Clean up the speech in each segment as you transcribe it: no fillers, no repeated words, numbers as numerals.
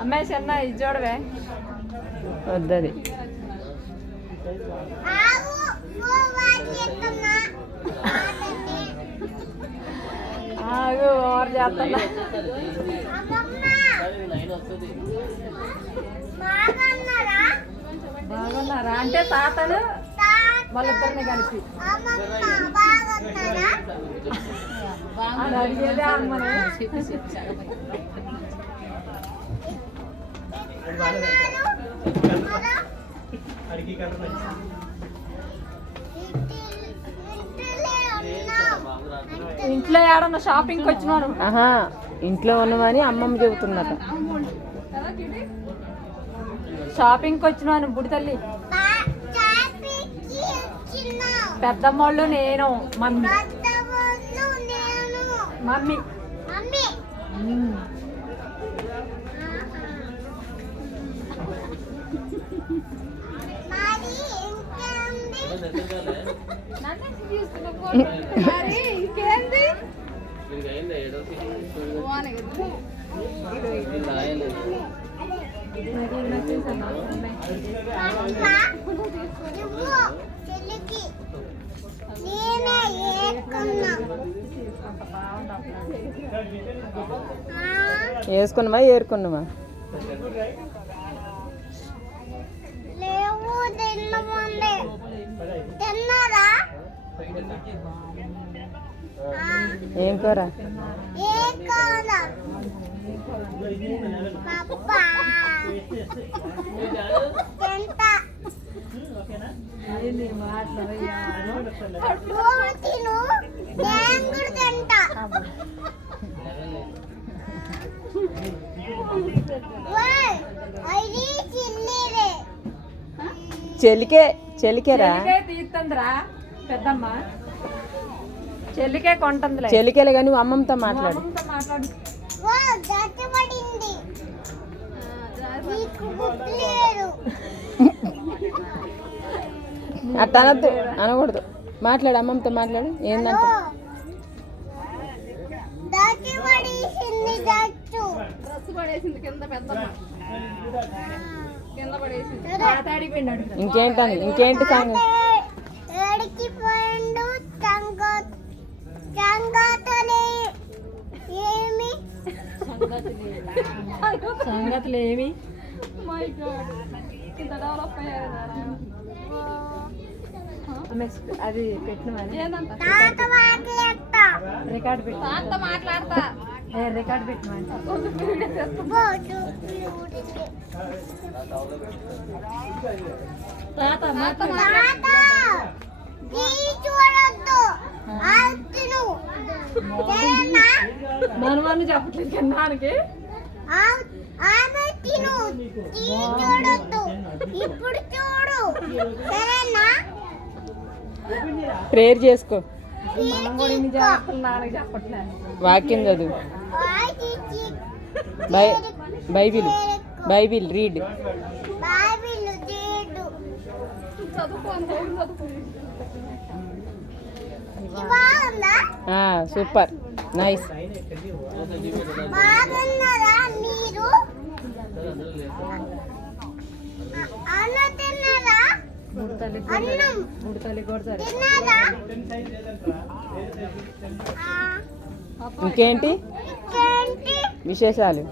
అమ్మాయి చిన్న ఇది చూడవే వద్దది ఆగు ఓవర్ చేస్తున్నా బాగున్నారా అంటే తాతలు వాళ్ళిద్దరిని కలిపి అది అడిగేదే అమ్మను ఇంట్లో ఏడన్నా షాపింగ్కి వచ్చినారు ఇంట్లో ఉన్నవని అమ్మమ్మ చెబుతున్నట షాపింగ్కి వచ్చినాను బుడి తల్లి పెద్దమ్మోళ్ళు నేను మమ్మీ మమ్మీ వేసుకున్నావా ఏరుకున్నావా ఏం కూర చెలికేరా తీస్తుందిరా పెద్దమ్మ చెల్లికే కొంటుంది చెల్లికేలే కానీ నువ్వు అమ్మమ్మతో మాట్లాడు అట్ట అనద్దు అనకూడదు మాట్లాడు అమ్మమ్మతో మాట్లాడు ఏందంట ఇంకేంటండి ఇంకేంటి సంగతి సంగతులు ఏమి అది పెట్టినమని రికార్డు పెట్టి మాట్లాడతా రికార్డు పెట్టినమని మనవాన్ని చెప్పట్లేదు కిందానికి ప్రేయర్ చేసుకో వాక్యం చదువు Bible Bible read super nice ఇంకేంటి విశేషాలు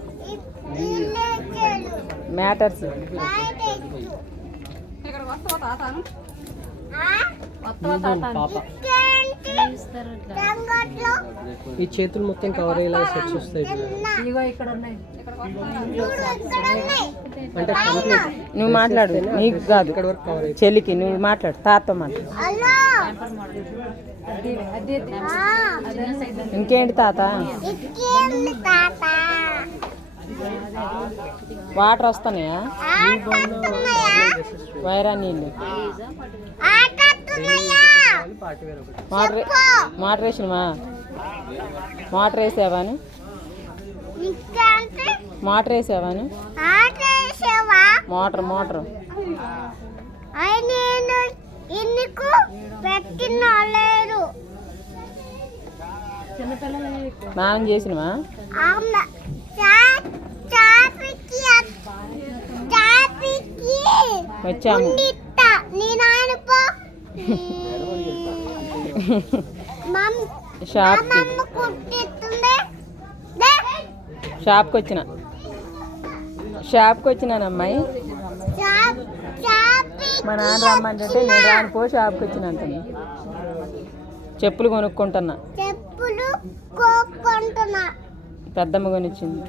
మ్యాటర్స్ ఈ చేతులు మొత్తం కవర్ అయ్యేలా సెట్స్ వస్తాయి ఇక్కడ ఉన్నాయి అంటే నువ్వు మాట్లాడు నీకు కాదు చెల్లికి నువ్వు మాట్లాడు తాతతో మాట్లాడు ఇంకేంటి తాత వాటర్ వస్తున్నాయా వైరా నీళ్ళు మోటర్ వేసినవా మోటర్ వేసావాను మోటర్ వేసావాను మోటర్ మోటర్ స్నానం చేసినవా వచ్చాము షాప్కి షాప్కి వచ్చినాను అమ్మాయి. మా నాన్న రమ్మంటే నేను రాను పో, షాప్కి వచ్చిన అంటుంది. చెప్పులు కొనుక్కుంటున్నా, పెద్దమ్మ కొనిచ్చింది.